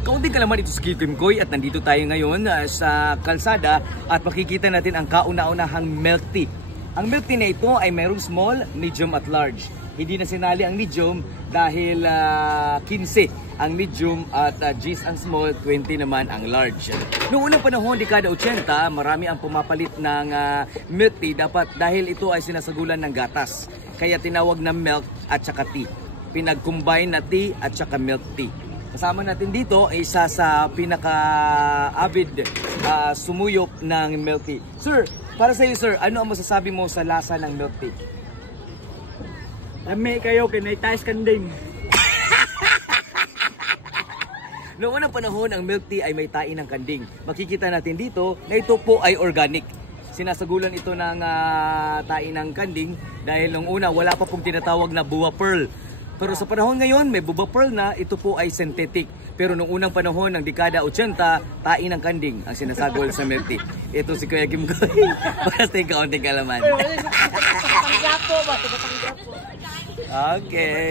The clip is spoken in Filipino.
Kaunting kalaman ito sa Kim Koy at nandito tayo ngayon sa kalsada at makikita natin ang kauna-unahang milk tea. Ang milk tea na ito ay mayroong small, medium at large. Hindi na sinali ang medium dahil 15 ang medium at G's ang small, 20 naman ang large. Noong unang panahon, dekada 80, marami ang pumapalit ng milk tea dahil ito ay sinasagulan ng gatas. Kaya tinawag na milk at saka tea. Pinag-combine na tea at saka milk tea. Kasama natin dito ay isa sa pinaka-avid sumuyok ng milk tea. Sir, para sa iyo sir, ano ang masasabi mo sa lasa ng milk tea? Lami kayo, kinaitais kanding. Noong unang panahon, ang milk tea ay may tain ng kanding. Makikita natin dito na ito po ay organic. Sinasagulan ito ng tain ng kanding dahil noong una wala pa pong tinatawag na buwa pearl. Pero sa panahon ngayon, may buba pearl na, ito po ay synthetic. Pero nung unang panahon ng dekada 80, tain ng kanding ang sinasagol sa milk tea. Ito si Kuya Kim Koy. Para sa kaunting kalaman. Okay.